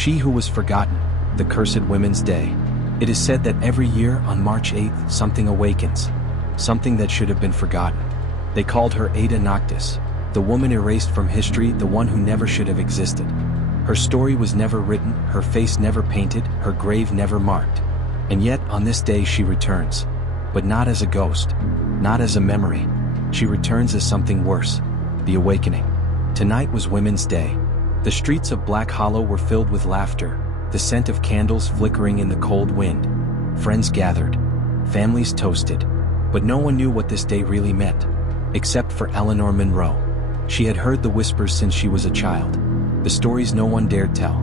She who was forgotten, the cursed Women's Day. It is said that every year on March 8th something awakens, something that should have been forgotten. They called her Ada Noctis, the woman erased from history, the one who never should have existed. Her story was never written, her face never painted, her grave never marked. And yet on this day she returns. But not as a ghost, not as a memory. She returns as something worse, the awakening. Tonight was Women's Day. The streets of Black Hollow were filled with laughter, the scent of candles flickering in the cold wind. Friends gathered, families toasted, but no one knew what this day really meant, except for Eleanor Monroe. She had heard the whispers since she was a child, the stories no one dared tell,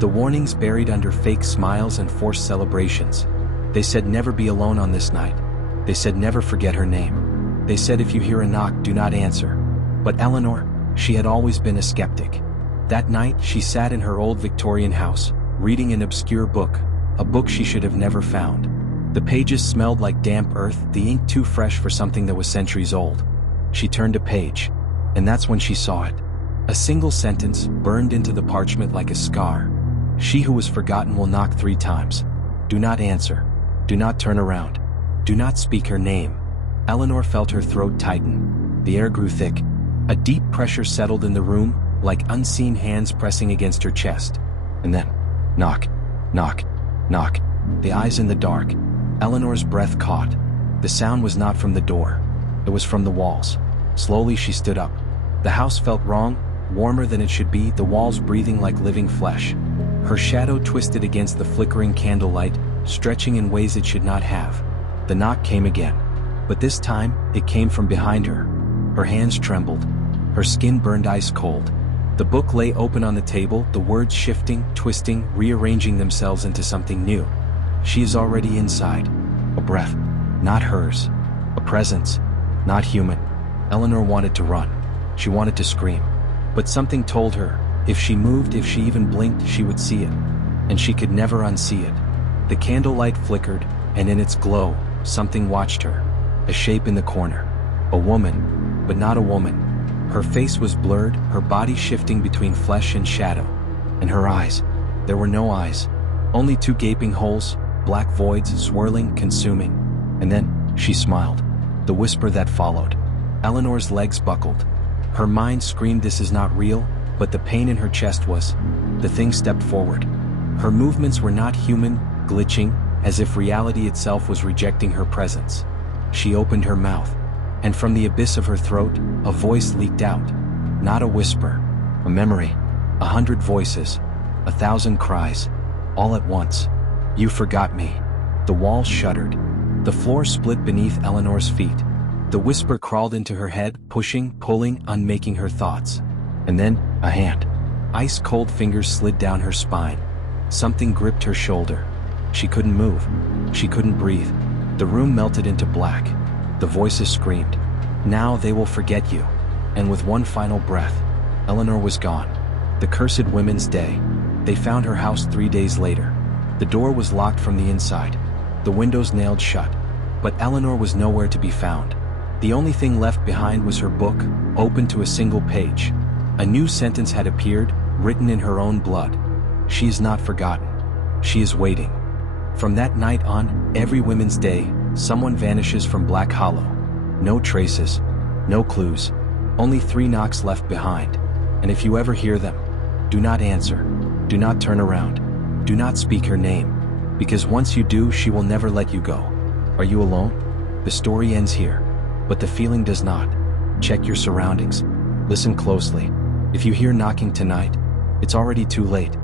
the warnings buried under fake smiles and forced celebrations. They said never be alone on this night. They said never forget her name. They said if you hear a knock, do not answer. But Eleanor, she had always been a skeptic. That night, she sat in her old Victorian house, reading an obscure book, a book she should have never found. The pages smelled like damp earth, the ink too fresh for something that was centuries old. She turned a page, and that's when she saw it. A single sentence burned into the parchment like a scar. She who was forgotten will knock 3 times. Do not answer. Do not turn around. Do not speak her name. Eleanor felt her throat tighten. The air grew thick. A deep pressure settled in the room, like unseen hands pressing against her chest. And then, knock, knock, knock. The eyes in the dark. Eleanor's breath caught. The sound was not from the door. It was from the walls. Slowly she stood up. The house felt wrong, warmer than it should be, the walls breathing like living flesh. Her shadow twisted against the flickering candlelight, stretching in ways it should not have. The knock came again. But this time, it came from behind her. Her hands trembled. Her skin burned ice cold. The book lay open on the table, the words shifting, twisting, rearranging themselves into something new. She is already inside. A breath, not hers. A presence, not human. Eleanor wanted to run. She wanted to scream. But something told her, if she moved, if she even blinked, she would see it. And she could never unsee it. The candlelight flickered, and in its glow, something watched her. A shape in the corner. A woman, but not a woman. Her face was blurred, her body shifting between flesh and shadow. And her eyes. There were no eyes. Only 2 gaping holes, black voids, swirling, consuming. And then, she smiled. The whisper that followed. Eleanor's legs buckled. Her mind screamed this is not real, but the pain in her chest was. The thing stepped forward. Her movements were not human, glitching, as if reality itself was rejecting her presence. She opened her mouth, and from the abyss of her throat, a voice leaked out. Not a whisper, a memory, 100 voices, 1,000 cries, all at once. You forgot me. The walls shuddered. The floor split beneath Eleanor's feet. The whisper crawled into her head, pushing, pulling, unmaking her thoughts. And then, a hand. Ice-cold fingers slid down her spine. Something gripped her shoulder. She couldn't move. She couldn't breathe. The room melted into black. The voices screamed. Now they will forget you. And with one final breath, Eleanor was gone. The cursed Women's Day. They found her house 3 days later. The door was locked from the inside. The windows nailed shut. But Eleanor was nowhere to be found. The only thing left behind was her book, open to a single page. A new sentence had appeared, written in her own blood. She is not forgotten. She is waiting. From that night on, every Women's Day, someone vanishes from Black Hollow. No traces, no clues, only 3 knocks left behind. And if you ever hear them, do not answer, do not turn around, do not speak her name, because once you do, she will never let you go. Are you alone? The story ends here, but the feeling does not. Check your surroundings. Listen closely. If you hear knocking tonight, it's already too late.